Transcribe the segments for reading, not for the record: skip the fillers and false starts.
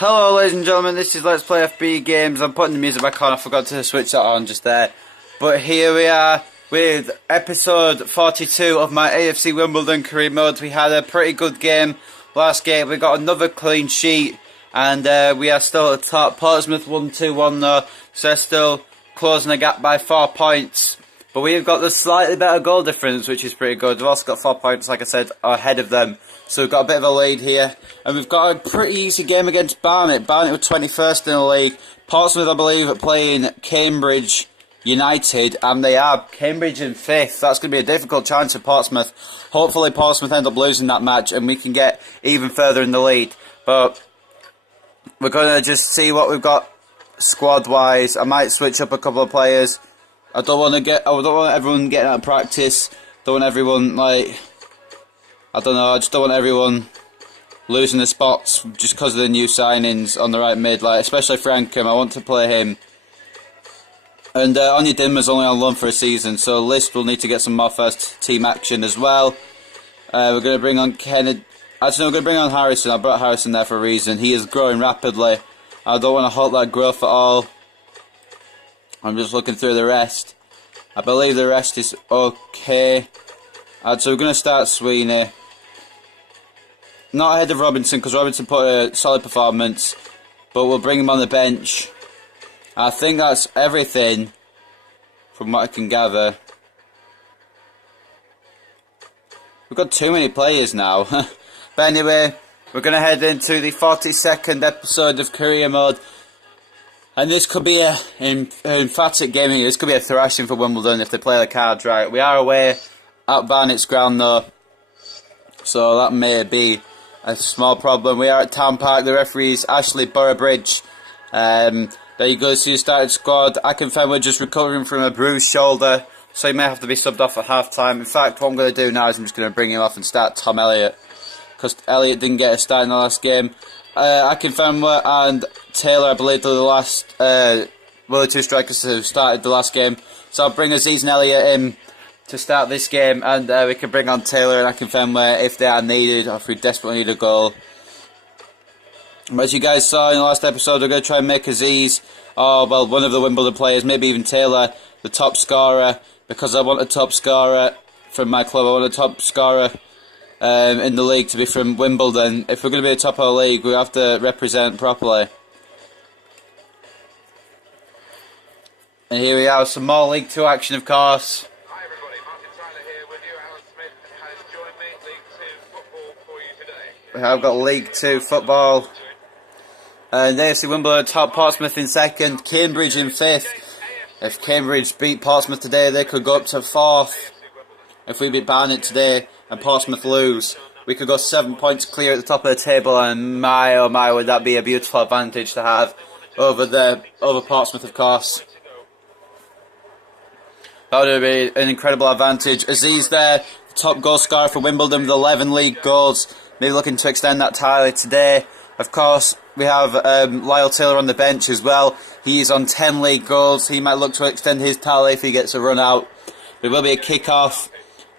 Hello ladies and gentlemen, this is Let's Play FB Games. I'm putting the music back on, I forgot to switch that on just there. But here we are with episode 42 of my AFC Wimbledon Career Mode. We had a pretty good game last game, we got another clean sheet. And we are still at the top. Portsmouth won 2-1 though, so they're still closing the gap by 4 points. But we've got the slightly better goal difference, which is pretty good. We've also got 4 points, like I said, ahead of them. So we've got a bit of a lead here. And we've got a pretty easy game against Barnet. Barnet were 21st in the league. Portsmouth, I believe, are playing Cambridge United. And they are Cambridge in 5th. That's going to be a difficult challenge for Portsmouth. Hopefully Portsmouth end up losing that match and we can get even further in the lead. But we're going to just see what we've got squad-wise. I might switch up a couple of players. I don't want everyone getting out of practice. Don't want everyone, I just don't want everyone losing the spots just because of the new signings on the right mid, especially Frankham. I want to play him. And Anya Dimmer's only on loan for a season, so List will need to get some more first team action as well. We're going to bring on Kennedy. Actually, we're going to bring on Harrison. I brought Harrison there for a reason. He is growing rapidly. I don't want to halt that growth at all. I'm just looking through the rest. I believe the rest is okay. So we're going to start Sweeney. Not ahead of Robinson, because Robinson put a solid performance. But we'll bring him on the bench. I think that's everything from what I can gather. We've got too many players now. But anyway, we're going to head into the 42nd episode of Career Mode. And this could be an emphatic game here. This could be a thrashing for Wimbledon if they play the cards right. We are away at Barnet's ground though, so that may be a small problem. We are at Town Park. The referee is Ashley Boroughbridge. There you go, see your starting squad. Akinfenwa just recovering from a bruised shoulder, so he may have to be subbed off at half time. In fact, what I'm going to do now is I'm just going to bring him off and start Tom Elliott, because Elliott didn't get a start in the last game. Akinfenwa and Taylor, I believe, are the last the two strikers who started the last game. So I'll bring Aziz and Elliott in to start this game, and we can bring on Taylor and Akinfenwa if they are needed, or if we desperately need a goal. As you guys saw in the last episode, we're going to try and make Aziz, one of the Wimbledon players, maybe even Taylor, the top scorer, because I want a top scorer from my club. I want a top scorer in the league to be from Wimbledon. If we're going to be a top of the league, we have to represent properly. And here we are, some more League 2 action, of course. Hi everybody, Martin Tyler here with you. Alan Smith has joined me. League 2 football for you today. I've got League 2 football. And AFC Wimbledon top, Portsmouth in 2nd, Cambridge in 5th. If Cambridge beat Portsmouth today, they could go up to 4th. If we beat Barnet today and Portsmouth lose, we could go 7 points clear at the top of the table, and my oh my, would that be a beautiful advantage to have over Portsmouth, of course. That would be an incredible advantage. Aziz there, top goal scorer for Wimbledon with 11 league goals. Maybe looking to extend that tally today. Of course, we have Lyle Taylor on the bench as well. He's on 10 league goals. He might look to extend his tally if he gets a run out. There will be a kick-off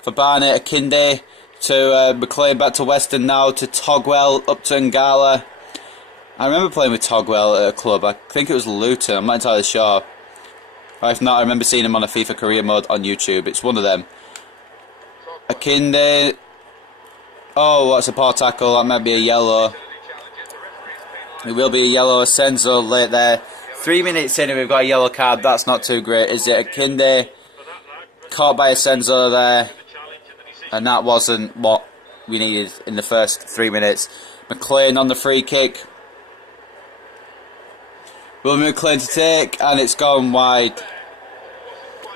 for Barnet. Akinde to McLean, back to Weston now, to Togwell, up to Ngala. I remember playing with Togwell at a club. I think it was Luton. I'm not entirely sure. Or if not, I remember seeing him on a FIFA Career Mode on YouTube. It's one of them. Akinde. Oh, what's a poor tackle? That might be a yellow. It will be a yellow. Senzo late there. 3 minutes in and we've got a yellow card. That's not too great, is it? Akinde caught by a Senzo there. And that wasn't what we needed in the first 3 minutes. McLean on the free kick. William McLean to take, and it's gone wide.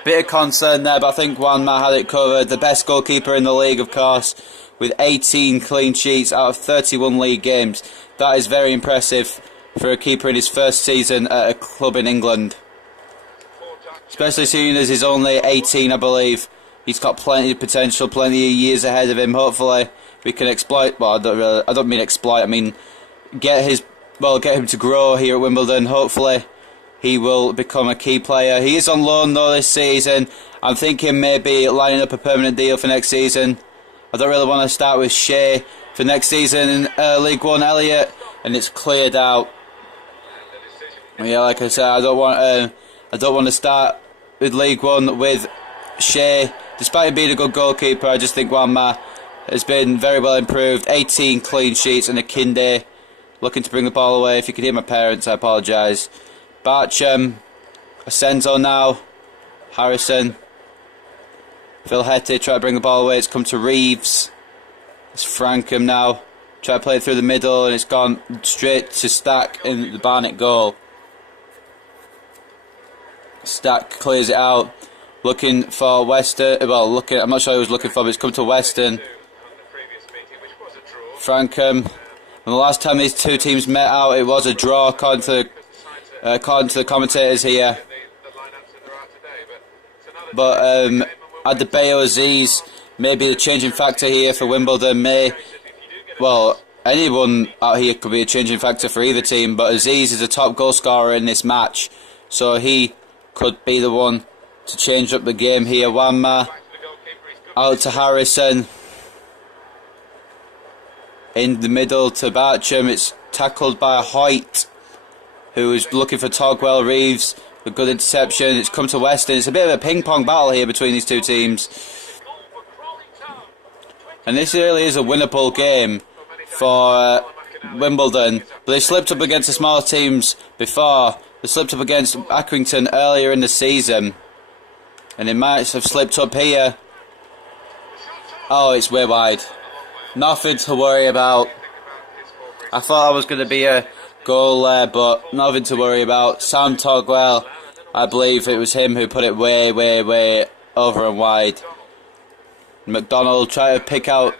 Bit of concern there, but I think Juanma had it covered. The best goalkeeper in the league, of course, with 18 clean sheets out of 31 league games. That is very impressive for a keeper in his first season at a club in England. Especially seeing as he's only 18, I believe. He's got plenty of potential, plenty of years ahead of him. Hopefully, we can exploit. Well, I don't mean exploit. I mean get him to grow here at Wimbledon. Hopefully, he will become a key player. He is on loan though this season. I'm thinking maybe lining up a permanent deal for next season. I don't really want to start with Shea for next season in League 1 Elliott, and it's cleared out. Yeah, like I said, I don't want to start with League One with Shea. Despite him being a good goalkeeper, I just think Wanma has been very well improved. 18 clean sheets and a Kinde looking to bring the ball away. If you could hear my parents, I apologise. Barcham, Asenzo now, Harrison, Phil Hetty try to bring the ball away. It's come to Reeves. It's Frankham now. Try to play it through the middle, and it's gone straight to Stack in the Barnet goal. Stack clears it out, looking for Weston. Well, I'm not sure who he was looking for, but it's come to Weston. Frankham. And the last time these two teams met out, it was a draw, according to the commentators here. But Adebayo Aziz may be the changing factor here for Wimbledon. Anyone out here could be a changing factor for either team, but Aziz is a top goal scorer in this match, so he could be the one to change up the game here. Wanma out to Harrison. In the middle to Barcham. It's tackled by Hoyt, who is looking for Togwell. Reeves, a good interception. It's come to Weston. It's a bit of a ping-pong battle here between these two teams. And this really is a winnable game for Wimbledon. But they slipped up against the smaller teams before. They slipped up against Accrington earlier in the season. And they might have slipped up here. Oh, it's way wide. Nothing to worry about. I thought I was going to be a goal there, but nothing to worry about. Sam Togwell, I believe it was him who put it way, way, way over and wide. McDonald tried to pick out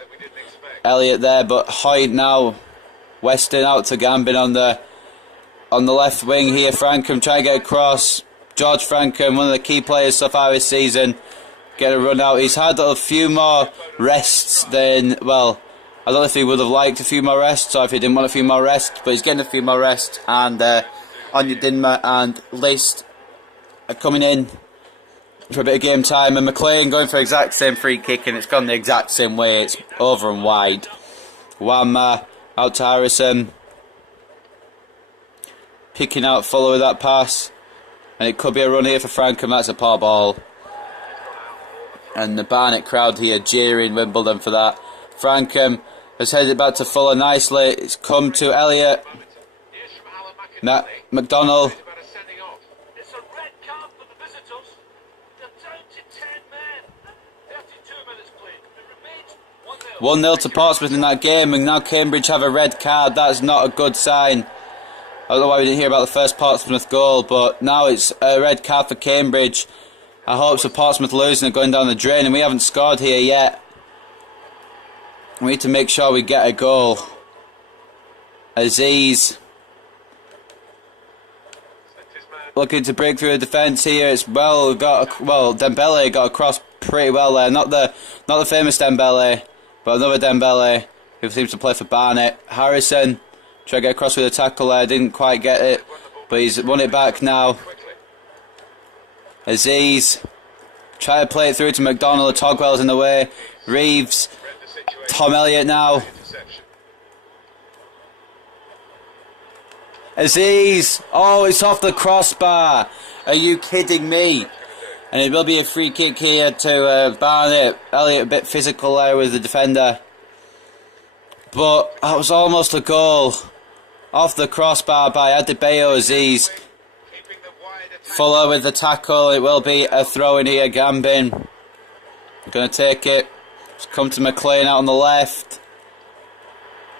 Elliott there, but Hoyt now. Weston out to Gambin on the left wing here. Frankham trying to get across. George Frankham, one of the key players so far this season, get a run out. He's had a few more rests than, well, I don't know if he would have liked a few more rests or if he didn't want a few more rests, but he's getting a few more rests. And Anya Dinma and List are coming in for a bit of game time, and McLean going for the exact same free kick, and it's gone the exact same way. It's over and wide. Wanma out to Harrison, picking out Fuller with that pass, and it could be a run here for Frankham. That's a poor ball, and the Barnet crowd here jeering Wimbledon for that. Frankham has headed it back to Fuller nicely. It's come to Elliott. McDonald. 1-0 to Portsmouth in that game, and now Cambridge have a red card. That's not a good sign. I don't know why we didn't hear about the first Portsmouth goal, but now it's a red card for Cambridge. Our hopes of Portsmouth losing are going down the drain, and we haven't scored here yet. We need to make sure we get a goal. Aziz looking to break through the defence here. It's Dembele got across pretty well there. Not the famous Dembele, but another Dembele who seems to play for Barnet. Harrison tried to get across with a tackle there, didn't quite get it, but he's won it back now. Aziz try to play it through to McDonald. Togwell's in the way. Reeves, Tom Elliott now. Aziz, oh, it's off the crossbar. Are you kidding me? And it will be a free kick here to Barnet. Elliott a bit physical there with the defender, but that was almost a goal. Off the crossbar by Adebayo Aziz. Fuller with the tackle. It will be a throw in here. Gambin going to take it. It's come to McLean out on the left.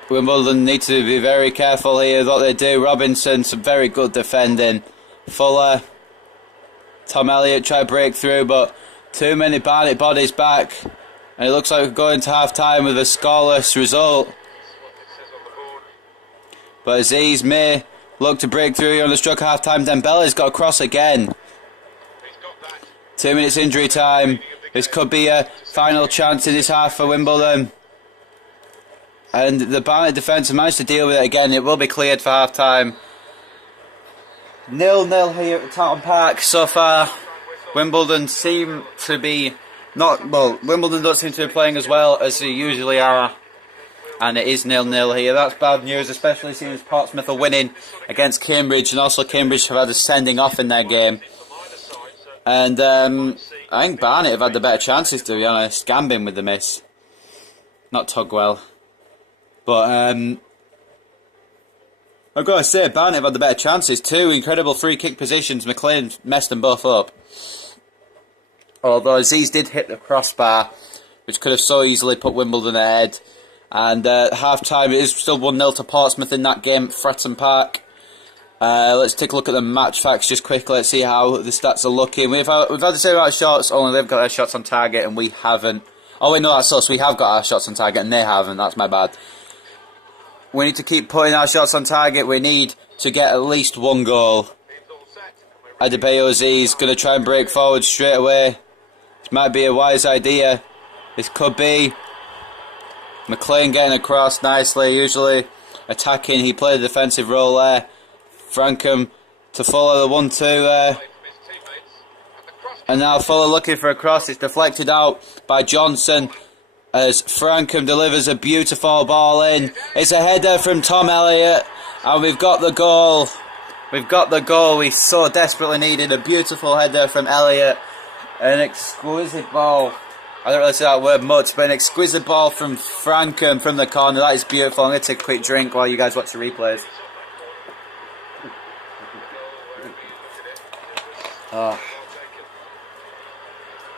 Wimbledon need to be very careful here what they do. Robinson, some very good defending. Fuller, Tom Elliott try to break through, but too many Barnet bodies back, and it looks like we're going to half time with a scoreless result. But Aziz may look to break through here on the stroke of half time. Dembele's got a cross again. 2 minutes injury time. This could be a final chance in this half for Wimbledon. And the Barnet defence have managed to deal with it again. It will be cleared for half time. 0-0 here at Taunton Park so far. Wimbledon seem to be Wimbledon don't seem to be playing as well as they usually are. and it is 0-0 here. That's bad news, especially seeing as Portsmouth are winning against Cambridge, and also Cambridge have had a sending off in their game. And I think Barnet have had the better chances, to be honest. Gambin with the miss, not Tugwell. But I've got to say, Barnet have had the better chances. 2 incredible free kick positions. McLean messed them both up. Although Aziz did hit the crossbar, which could have so easily put Wimbledon ahead. And half time, it is still 1-0 to Portsmouth in that game at Fratton Park. Let's take a look at the match facts just quickly. Let's see how the stats are looking. We've had the same amount of shots, only they've got their shots on target and we haven't. Oh wait, no, that's us. We have got our shots on target and they haven't. That's my bad. We need to keep putting our shots on target. We need to get at least 1 goal. Adebayo Aziz going to try and break forward straight away. This might be a wise idea. This could be. McLean getting across nicely, usually attacking. He played a defensive role there. Frankham to follow the 1-2 there. And now Fuller looking for a cross. It's deflected out by Johnson as Frankham delivers a beautiful ball in. It's a header from Tom Elliott. And we've got the goal. We've got the goal we so desperately needed. A beautiful header from Elliott. An exquisite ball. I don't really say that word much, but an exquisite ball from Frankham from the corner. That is beautiful. I'm going to take a quick drink while you guys watch the replays. Oh.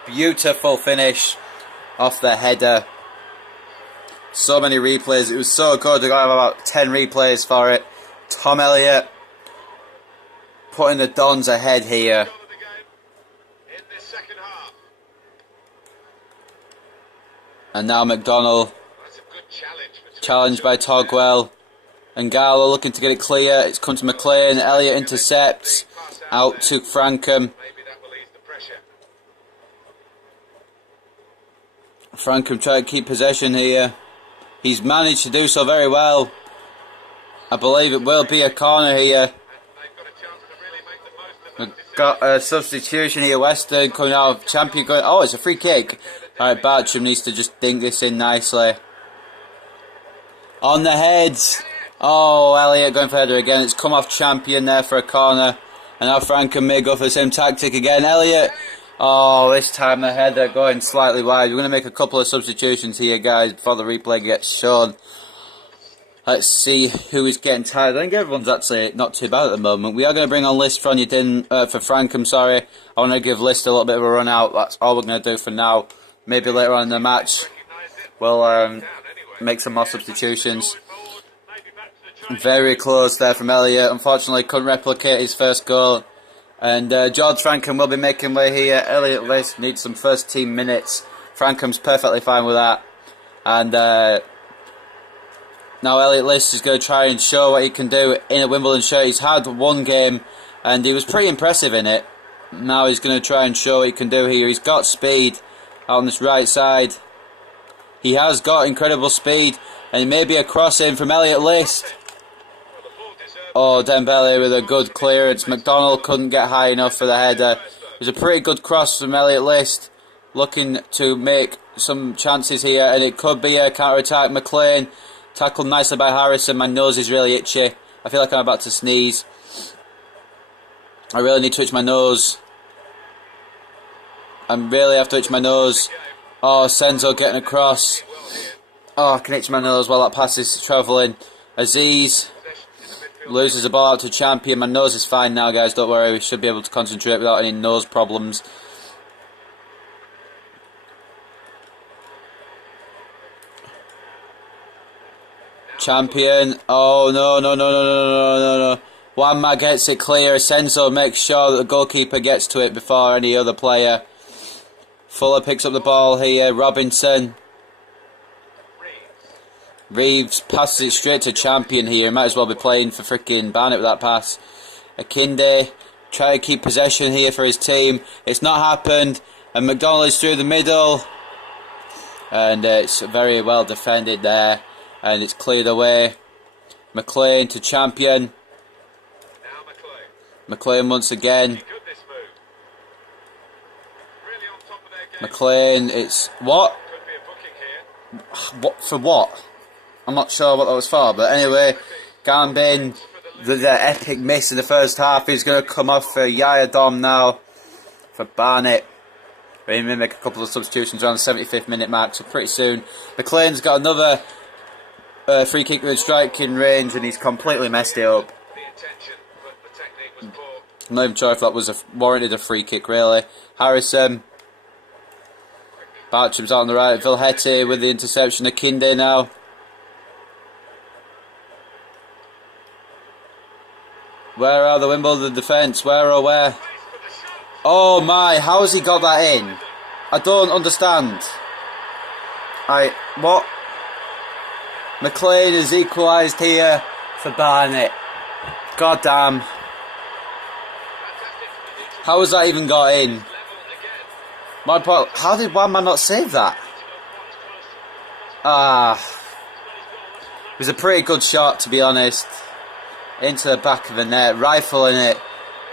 Beautiful finish off the header. So many replays. It was so good. I got about 10 replays for it. Tom Elliott putting the Dons ahead here. And now McDonnell, challenged by Togwell. And Gala looking to get it clear. It's come to McLean. Elliott intercepts. Out to Frankham. Frankham trying to keep possession here. He's managed to do so very well. I believe it will be a corner here. We've got a substitution here. Western coming out of champion going. Oh, it's a free kick. Alright, Bartram needs to just dink this in nicely. On the heads. Oh, Elliott going for header again. It's come off champion there for a corner. And now Frankham may go for the same tactic again. Elliott. Oh, this time the header going slightly wide. We're going to make a couple of substitutions here, guys, before the replay gets shown. Let's see who is getting tired. I think everyone's actually not too bad at the moment. We are going to bring on List for Frankham, sorry. I want to give List a little bit of a run out. That's all we're going to do for now. Maybe later on in the match we'll make some more substitutions. Very close there from Elliott. Unfortunately couldn't replicate his first goal. And George Frankham will be making way here. Elliott List needs some first team minutes. Frankham's perfectly fine with that. And now Elliott List is going to try and show what he can do in a Wimbledon shirt. He's had 1 game and he was pretty impressive in it. Now he's going to try and show what he can do here. He's got speed on this right side. He has got incredible speed. And it may be a cross in from Elliott List. Oh, Dembele with a good clearance. McDonnell couldn't get high enough for the header. It was a pretty good cross from Elliott List. Looking to make some chances here. And it could be a counter-attack. McLean tackled nicely by Harrison. My nose is really itchy. I feel like I'm about to sneeze. I really need to itch my nose. I really have to itch my nose. Oh, Senzo getting across. Oh, I can itch my nose while that pass is travelling. Aziz loses the ball out to champion. My nose is fine now, guys. Don't worry. We should be able to concentrate without any nose problems. Champion. Oh, no. Wanma gets it clear. Senzo makes sure that the goalkeeper gets to it before any other player. Fuller picks up the ball here. Robinson. Reeves passes it straight to champion here. Might as well be playing for frickin' Barnet with that pass. Akinde trying to keep possession here for his team. It's not happened. And McDonnell is through the middle. And it's very well defended there. And it's cleared away. McLean to champion. McLean once again. McLean, it's... What? What? For what? I'm not sure what that was for, but anyway, Gambin, the epic miss in the first half. He's going to come off for Yaya Dom now for Barnett. He may make a couple of substitutions around the 75th minute mark, so pretty soon. McLean's got another free kick with striking range, and he's completely messed it up. I'm not even sure if that was warranted a free kick, really. Harrison. Bartram's out on the right. Vilhete with the interception. Akinde now. Where are the Wimbledon defence? Where or where? Oh my, how has he got that in? I don't understand. What? McLean has equalised here for Barnet. God damn. How has that even got in? How did one man not save that? It was a pretty good shot, to be honest. Into the back of the net, rifling it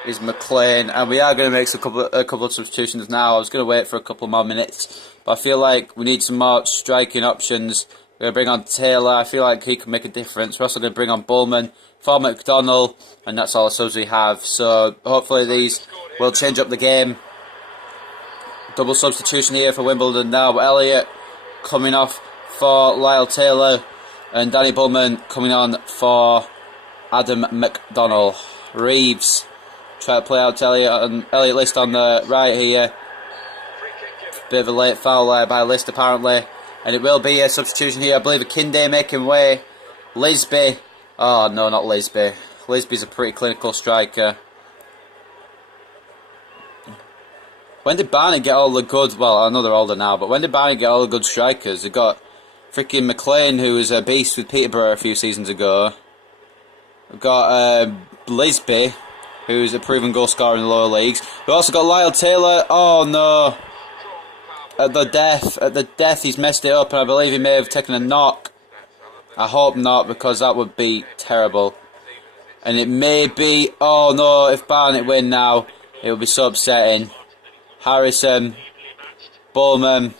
is McLean, and we are going to make a couple of substitutions now. I was going to wait for a couple more minutes, but I feel like we need some more striking options. We're going to bring on Taylor. I feel like he can make a difference. We're also going to bring on Bullman for McDonald, and that's all the subs we have. So hopefully these will change up the game. Double substitution here for Wimbledon now. Elliott coming off for Lyle Taylor, and Danny Bullman coming on for Adam McDonnell. Reeves try to play out Elliott List on the right here. Bit of a late foul there by List apparently. And it will be a substitution here. I believe Akinde making way. Lisby. Oh no, not Lisby. Lisby's a pretty clinical striker. When did Barney get all the good... Well, I know they're older now, but when did Barney get all the good strikers? They got freaking McLean, who was a beast with Peterborough a few seasons ago. We've got Lisby, who's a proven goal scorer in the lower leagues. We've also got Lyle Taylor. Oh no. At the death, he's messed it up, and I believe he may have taken a knock. I hope not, because that would be terrible. And it may be... Oh no, if Barnet win now, it would be so upsetting. Harrison, Bowman,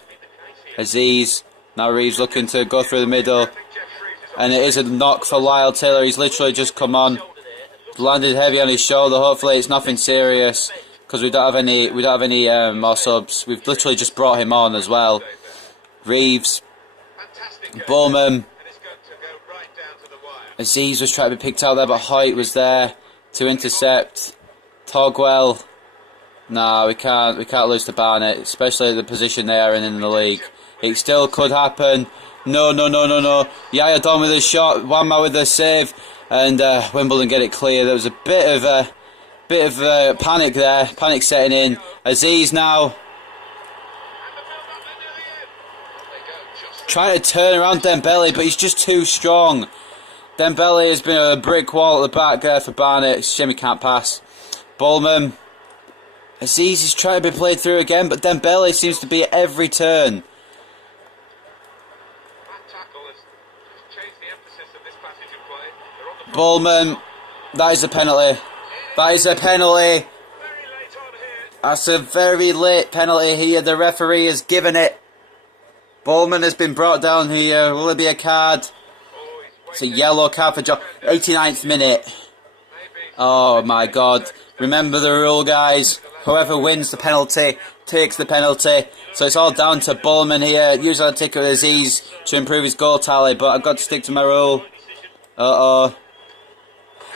Aziz. Now Reeves looking to go through the middle. And it is a knock for Lyle Taylor. He's literally just come on. Landed heavy on his shoulder. Hopefully it's nothing serious, because we don't have any more subs. We've literally just brought him on as well. Reeves, Bowman. Aziz was trying to be picked out there, but Hoyt was there to intercept. Togwell. No, we can't lose to Barnet, especially the position they are in the league. It still could happen. No. Yaya Don with a shot, Wanma with a save, and Wimbledon get it clear. There was a bit of panic there, panic setting in. Aziz now trying to turn around Dembele, but he's just too strong. Dembele has been a brick wall at the back there for Barnet. It's a shame he can't pass. Bullman. Aziz is trying to be played through again, but Dembele seems to be at every turn. Bullman, that is a penalty. That is a penalty. That's a very late penalty here. The referee has given it. Bullman has been brought down here. Will it be a card? It's a yellow card for 89th minute. Oh my god. Remember the rule, guys. Whoever wins the penalty takes the penalty. So it's all down to Bullman here. Usually I'd take it with Aziz to improve his goal tally, but I've got to stick to my rule.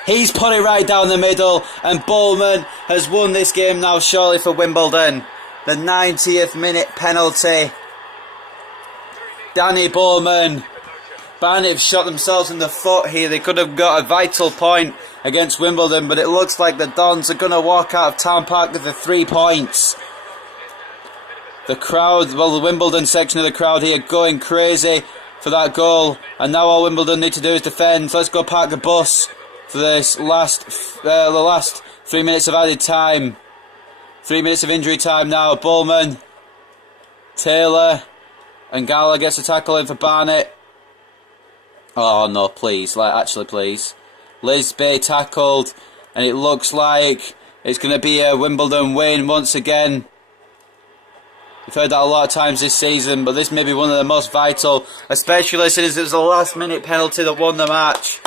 He's put it right down the middle, and Bullman has won this game now, surely, for Wimbledon. The 90th minute penalty. Danny Bullman. Barnet have shot themselves in the foot here. They could have got a vital point against Wimbledon, but it looks like the Dons are going to walk out of Town Park with the 3 points. The crowd, well, the Wimbledon section of the crowd here going crazy for that goal, and now all Wimbledon need to do is defend. So let's go park the bus for this the last 3 minutes of added time. 3 minutes of injury time now. Bullman, Taylor, and Gala gets a tackle in for Barnet. Oh no, please, actually please. Lisby tackled, and it looks like it's going to be a Wimbledon win once again. We've heard that a lot of times this season, but this may be one of the most vital, especially since it was a last-minute penalty that won the match.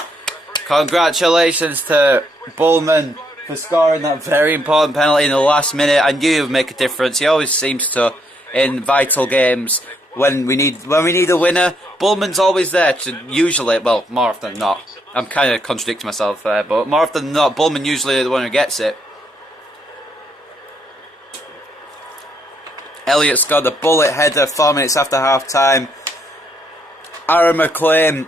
Congratulations to Bullman for scoring that very important penalty in the last minute. I knew he would make a difference. He always seems to in vital games. When we need a winner, Bullman's always there to usually, well, more often than not. I'm kind of contradicting myself there, but more often than not, Bullman usually is the one who gets it. Elliott scored the bullet header 4 minutes after half-time. Aaron McLean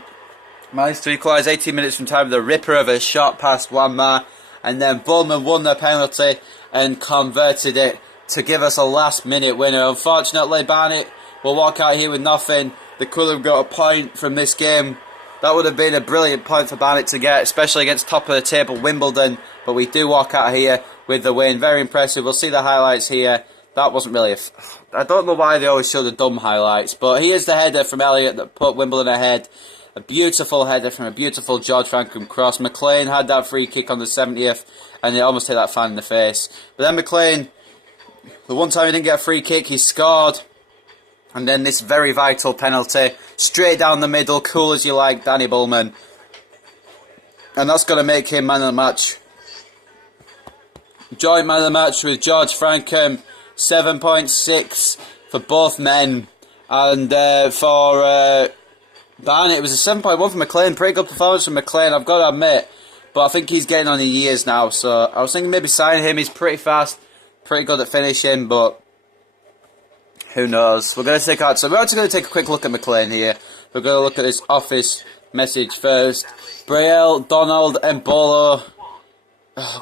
managed to equalise 18 minutes from time with a ripper of a shot past Wanma, and then Bullman won the penalty and converted it to give us a last-minute winner. Unfortunately, Barnet will walk out here with nothing. They could have got a point from this game. That would have been a brilliant point for Barnet to get, especially against top of the table Wimbledon. But we do walk out here with the win. Very impressive. We'll see the highlights here. That wasn't really I don't know why they always show the dumb highlights. But here's the header from Elliott that put Wimbledon ahead. A beautiful header from a beautiful George Frankham cross. McLean had that free kick on the 70th. And it almost hit that fan in the face. But then McLean, the one time he didn't get a free kick, he scored. And then this very vital penalty, straight down the middle, cool as you like, Danny Bullman. And that's going to make him man of the match. Joint man of the match with George Frankham, 7.6 for both men. And for Barnet, it was a 7.1 for McLean. Pretty good performance from McLean, I've got to admit. But I think he's getting on in years now, so I was thinking maybe sign him. He's pretty fast, pretty good at finishing, but who knows? We're going to take out. So we're actually going to take a quick look at McLean here. We're going to look at this office message first. Braille, Donald, Embolo.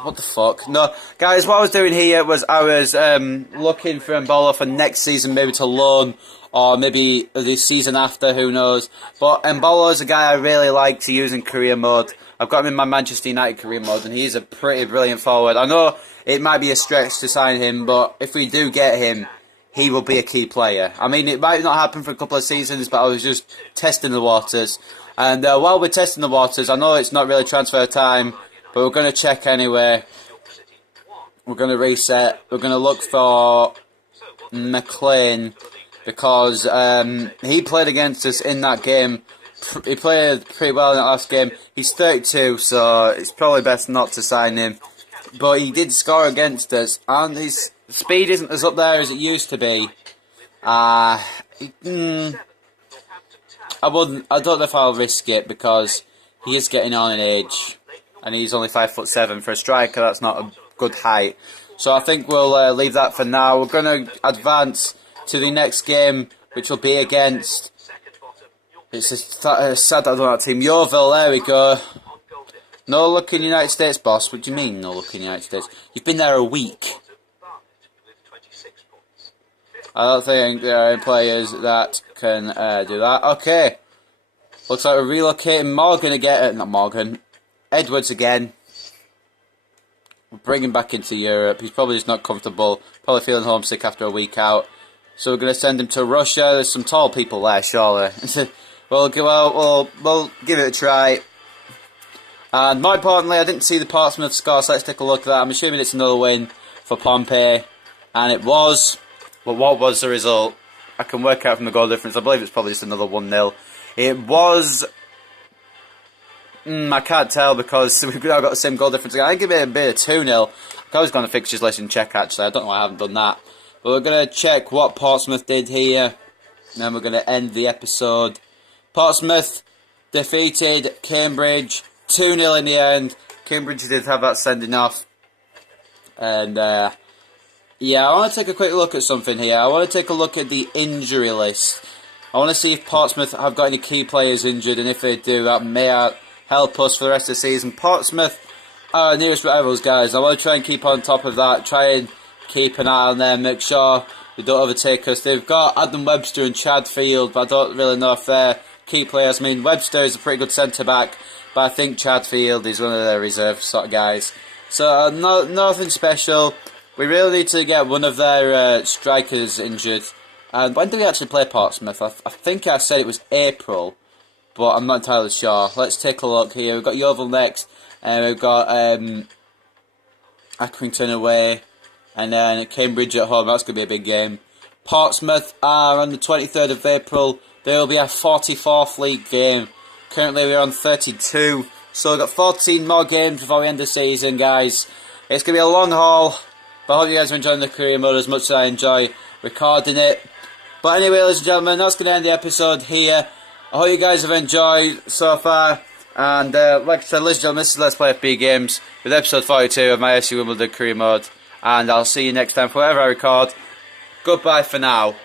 What the fuck? No, guys, what I was doing here was I was looking for Embolo for next season, maybe to loan, or maybe the season after, who knows. But Embolo is a guy I really like to use in career mode. I've got him in my Manchester United career mode, and he's a pretty brilliant forward. I know it might be a stretch to sign him, but if we do get him, he will be a key player. I mean, it might not happen for a couple of seasons, but I was just testing the waters. And while we're testing the waters, I know it's not really transfer time, but we're going to check anyway. We're going to reset. We're going to look for McLean, because he played against us in that game. He played pretty well in that last game. He's 32, so it's probably best not to sign him. But he did score against us, and his speed isn't as up there as it used to be. I don't know if I'll risk it, because he is getting on in age, and he's only 5'7" for a striker. That's not a good height. So I think we'll leave that for now. We're going to advance to the next game, which will be against. It's sad that I don't have a team. Yeovil. There we go. No luck in the United States, boss. What do you mean, no luck in the United States? You've been there a week. I don't think there are any players that can do that. Okay. Looks like we're relocating Morgan again. Not Morgan. Edwards again. We'll bring him back into Europe. He's probably just not comfortable. Probably feeling homesick after a week out. So we're going to send him to Russia. There's some tall people there, surely. we'll give it a try. And more importantly, I didn't see the Portsmouth score, so let's take a look at that. I'm assuming it's another win for Pompey. And it was. But what was the result? I can work out from the goal difference. I believe it's probably just another 1-0. It was. I can't tell, because we've now got the same goal difference again. I think it'd be a 2-0. I was going to fixtures list and check, actually. I don't know why I haven't done that. But we're going to check what Portsmouth did here. And then we're going to end the episode. Portsmouth defeated Cambridge 2-0 in the end. Cambridge did have that sending off. And, yeah, I want to take a quick look at something here. I want to take a look at the injury list. I want to see if Portsmouth have got any key players injured, and if they do, that may help us for the rest of the season. Portsmouth are our nearest rivals, guys. I want to try and keep on top of that. Try and keep an eye on them. Make sure they don't overtake us. They've got Adam Webster and Chad Field, but I don't really know if they're key players. I mean, Webster is a pretty good centre-back, but I think Chad Field is one of their reserve sort of guys. So, nothing special. We really need to get one of their strikers injured. And when do we actually play Portsmouth? I think I said it was April, but I'm not entirely sure. Let's take a look here. We've got Yeovil next, and we've got Accrington away, and then Cambridge at home. That's going to be a big game. Portsmouth are on the 23rd of April. There will be a 44th league game. Currently we're on 32. So we've got 14 more games before we end the season, guys. It's going to be a long haul. But I hope you guys are enjoying the career mode as much as I enjoy recording it. But anyway, ladies and gentlemen, that's going to end the episode here. I hope you guys have enjoyed so far. And like I said, ladies and gentlemen, this is Let's Play FB Games with episode 42 of my AFC Wimbledon Career Mode. And I'll see you next time for whatever I record. Goodbye for now.